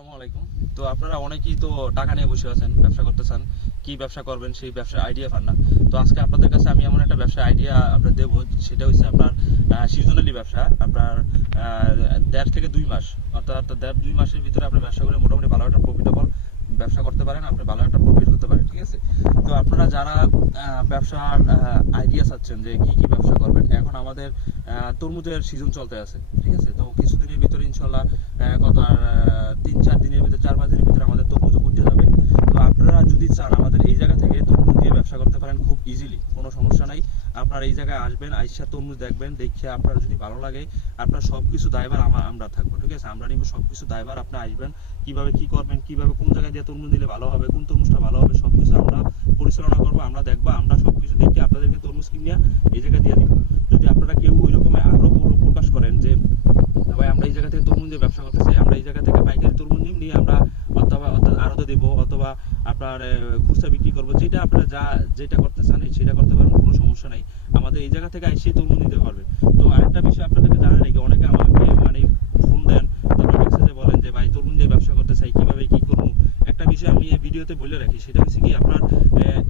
আসসালামু আলাইকুম। তো আপনারা অনেকেই তো টাকা নিয়ে বসে আছেন, ব্যবসা করতে চান, কি ব্যবসা করবেন সেই ব্যবসার আইডিয়া পান না। তো আজকে আপনাদের কাছে আমি এমন একটা ব্যবসার আইডিয়া আপনার দেবো, সেটা হচ্ছে আপনার সিজনালি ব্যবসা। আপনার 1.5 থেকে 2 মাস, অর্থাৎ 1.5-2 মাসের ভিতরে আপনার ব্যবসা করে মোটামুটি ভালো একটা প্রফিটেবল ব্যবসা করতে পারেন, আপনি ভালো একটা প্রফিট হতে পারে, ঠিক আছে। তো আপনারা যারা ব্যবসার আইডিয়া চাচ্ছেন যে কি কি ব্যবসা করবেন, এখন আমাদের তরমুজের সিজন চলতে আছে, ঠিক আছে। তো কিছুদিনের ভিতরে ইনশাল্লাহ কত আর 3-4 দিনের ভিতরে, 4-5 দিনের ভিতরে আমাদের তরমুজ উঠে যাবে। তো আপনারা যদি চান আমাদের এই জায়গা থেকে তরমুজ দিয়ে ব্যবসা করতে পারেন খুব ইজিলি, কোনো সমস্যা নাই। আপনারা এই জায়গায় আসবেন, আইসা তরমুজ দেখবেন, দেখে আপনার যদি ভালো লাগে আপনার সবকিছু দায়ভার আমরা থাকবো, ঠিক আছে। আমরা নিব সবকিছু দায়ভার। আপনি আসবেন, কিভাবে কি করবেন, কিভাবে কোন জায়গায় দিয়ে তরমুজ নিলে ভালো হবে, কোন তরমুজটা ভালো হবে, সবকিছু আমরা পরিচালনা করবো, আমরা দেখবো, আমরা সবকিছু দেখে আপনাদেরকে তরমুজ কিনিয়া এই জায়গায় দিয়ে দিব। যদি আপনারা কেউ ওই রকমের আগ্রহ প্রকাশ করেন যে ভাই আমরা এই জায়গা থেকে তরমুজের ব্যবসা করতে চাই, আমরা এই জায়গা থেকে পাইকারি তরমুজ নিয়ে আমরা অর্থাৎ আড়তে দেবো, অথবা আপনার খুচরা বিক্রি করবো, যেটা আপনারা যেটা করতে চান সেটা করতে পারবেন, কোনো সমস্যা নাই। আমাদের এই জায়গা থেকে এসে তরমুজ নিতে পারবেন। তো আরেকটা বিষয় আপনাদেরকে জানা নাকি, অনেকে আমাকে মানে ফোন দেন, তারপর মেসেজে বলেন যে ভাই তরমুজ দিয়ে ব্যবসা করতে চাই, কিভাবে কি করবো। একটা বিষয় আমি এই ভিডিওতে বলে রাখি, সেটা হচ্ছে কি আপনার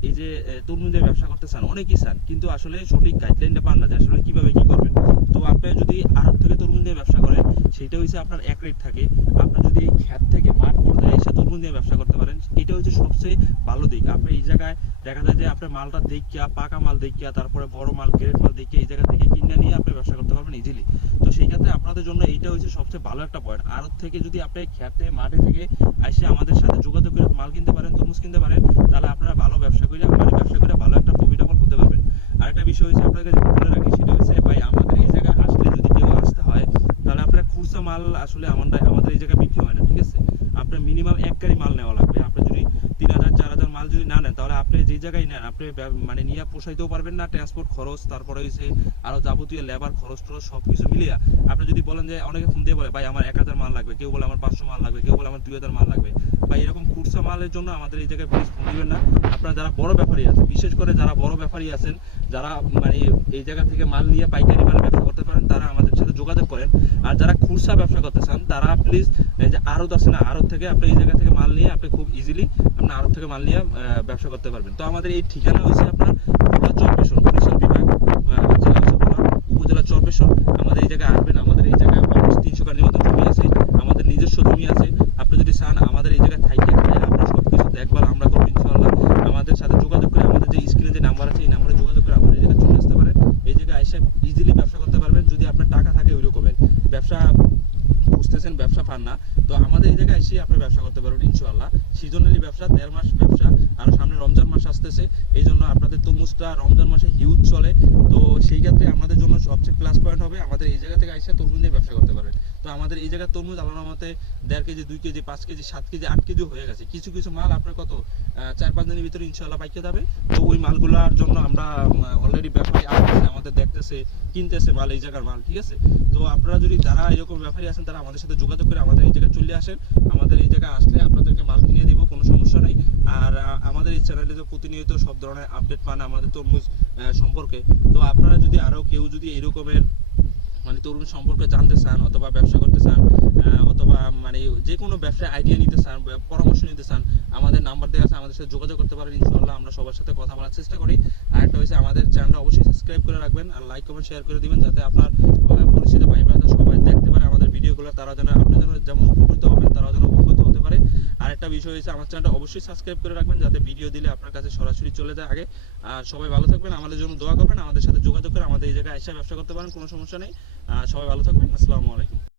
এই যে তরমুজ দিয়ে ব্যবসা করতে চান, অনেকেই চান, কিন্তু আসলে সঠিক গাইডলাইনটা পান না যে আসলে কিভাবে কি করবেন। তো আপনি যদি আড়ত থেকে তরমুজ দিয়ে ব্যবসা করেন, সেটা হচ্ছে আপনার এক রেট থাকে। আপনার যদি এই ক্ষেত থেকে মাঠ পর্যায়ে এসে তরমুজ দিয়ে ব্যবসা করতে পারেন, এটা হচ্ছে সবচেয়ে ভালো দিক। আপনি এই জায়গায় দেখা যায় যে আপনার মালটা দেখিয়া, পাকা মাল দেখিয়া, তারপরে বড় মাল, গ্রেড মাল দেখিয়া এই জায়গা থেকে কিনে নিয়ে আপনি ব্যবসা করতে পারবেন ইজিলি। তো সেই ক্ষেত্রে আপনাদের জন্য এইটা হচ্ছে সবচেয়ে ভালো একটা পয়েন্ট। আড়ত থেকে যদি আপনি ক্ষেতে মাঠে থেকে এসে আমাদের সাথে যোগাযোগ করে মাল কিনতে পারেন, তরমুজ কিনতে পারেন, তাহলে আপনারা ভালো ব্যবসা করে, মানে ব্যবসা করে ভালো একটা প্রফিটেবল হতে পারবেন। আরেকটা বিষয় হচ্ছে আপনাকে বলে রাখি, সেটা হচ্ছে ভাই আমাদের এই জায়গায় আসলে যদি কেউ আসতে হয়, তাহলে আপনার খুচরা মাল আসলে আমাদের এই জায়গায় বিক্রি হয় না, ঠিক আছে। আপনার মিনিমাম 1 গাড়ি মাল নেওয়া লাগবে। আপনি যদি 3000-4000 মাল যদি না নেন, তাহলে আপনি যে জায়গায় নেন আপনি মানে নিয়ে পোষাইতেও পারবেন না, ট্রান্সপোর্ট খরচ, তারপরে হচ্ছে আরো যাবতীয় লেবার খরচ টরচ সবকিছু মিলিয়ে আপনি যদি বলেন যে, অনেকে ফোন দিয়ে বলে ভাই আমার 1000 মাল লাগবে, কেউ বলে আমার 500 মাল লাগবে, কেউ বলে আমার 2000 মাল লাগবে। ভাই এরকম খুচরা মালের জন্য আমাদের এই জায়গায় প্লিজ ফোন দিবেন না। আপনারা যারা বড় ব্যাপারী আছেন, বিশেষ করে যারা বড় ব্যাপারী আছেন, যারা মানে এই জায়গা থেকে মাল নিয়ে পাইকারি মাল ব্যবসা করতে পারেন, তারা আমাদের সাথে যোগাযোগ করেন। আর যারা খুচরা ব্যবসা করতে চান, তারা প্লিজ এই যে আড়ত আছে না, আড়ত থেকে আপনি এই জায়গা থেকে মাল নিয়ে আপনি খুব ইজিলি আপনার আড়ত থেকে মাল নিয়ে ব্যবসা করতে পারবেন। তো আমাদের এই ঠিকানা হচ্ছে আপনার ভোলা চরপেশন, বরিশাল বিভাগ, জেলা হচ্ছে ভোলা, উপজেলা চরপেশন। আমাদের এই জায়গায় আসবেন, আমাদের এই জায়গায় 300 কানির মতো জমি আছে, আমাদের নিজস্ব জমি আছে। আপনি যদি চান আমাদের এই জায়গায় থাইকে খাইয়া আপনার সবকিছু দেখভাল আমরা করবো ইনশাআল্লাহ। আমাদের সাথে যোগাযোগ করে, আমাদের যে স্ক্রিনে যে নাম্বার আছে এই নাম্বারে যোগাযোগ করে আমাদের এই জায়গায় চলে আসতে পারেন। এই জায়গায় এসে ইজিলি ব্যবসা করতে পারবেন। যদি আপনার টাকা থাকে ওই রকমের ব্যবসা বুঝতেছেন, ব্যবসা পান না, তো আমাদের এই জায়গায় এসে আপনি ব্যবসা করতে পারবেন ইনশাআল্লাহ। সিজনালি ব্যবসা, 1.5 মাস ব্যবসা, আর সামনে রমজান মাস আসতেছে, এই জন্য আপনাদের তরমুজটা রমজান মাসে হিউজ চলে। তো সেই ক্ষেত্রে আমাদের জন্য সবচেয়ে প্লাস পয়েন্ট হবে আমাদের এই জায়গা থেকে এসে তরমুজ নিয়ে ব্যবসা করতে পারবেন। তো আমাদের এই জায়গার তরমুজ আল্লাহর রহমতে 1.5 KG, 2 KG, 5 KG, 7 KG, 8 KG হয়ে গেছে। কিছু কিছু মাল আপনার কত 4-5 দিনের ভিতরে ইনশাআল্লাহ পাইকে যাবে। তো ওই মালগুলোর জন্য আমরা অলরেডি ব্যাপারী আসতেছে, আমাদের দেখতেছে, কিনতেছে মাল, এই জায়গার মাল, ঠিক আছে। তো আপনারা যদি যারা এরকম ব্যাপারী আছেন, তারা আমাদের সাথে যোগাযোগ করে আমাদের এই জায়গায় চলে আসেন। আমাদের এই জায়গায় আসলে আপনাদেরকে মাল কিনে দিব, কোনো সমস্যা নেই। আর আমাদের এই চ্যানেলে তো প্রতিনিয়ত সব ধরনের আপডেট পান আমাদের তরমুজ সম্পর্কে। তো আপনারা যদি আরো কেউ যদি এরকমের মানে তরমুজ সম্পর্কে জানতে চান, অথবা ব্যবসা করতে চান, অথবা মানে যে কোনো ব্যবসায় আইডিয়া নিতে চান, পরামর্শ নিতে চান, আমাদের নাম্বার দেওয়া আছে, আমাদের সাথে যোগাযোগ করতে পারেন ইনশাআল্লাহ। আমরা সবার সাথে কথা বলার চেষ্টা করি। আর একটা হচ্ছে আমাদের চ্যানেলটা অবশ্যই সাবস্ক্রাইব করে রাখবেন, আর লাইক কমেন্ট শেয়ার করে দিবেন, যাতে আপনার পরিচিত ভাই বোনেরা সবাই দেখতে পারে আমাদের ভিডিওগুলো, তারা যেন আপনি যেমন উপকৃত হবেন, তারাও যেন উপকৃত হতে পারে। আর একটা বিষয় হচ্ছে আমার চ্যানেলটা অবশ্যই সাবস্ক্রাইব করে রাখবেন, যাতে ভিডিও দিলে আপনার কাছে সরাসরি চলে যায় আগে। আর সবাই ভালো থাকবেন, আমাদের জন্য দোয়া করবেন, আমাদের সাথে যোগাযোগ করে আমাদের এই জায়গায় এসে ব্যবসা করতে পারেন, কোনো সমস্যা নেই। সবাই ভালো থাকবেন। আসসালামু আলাইকুম।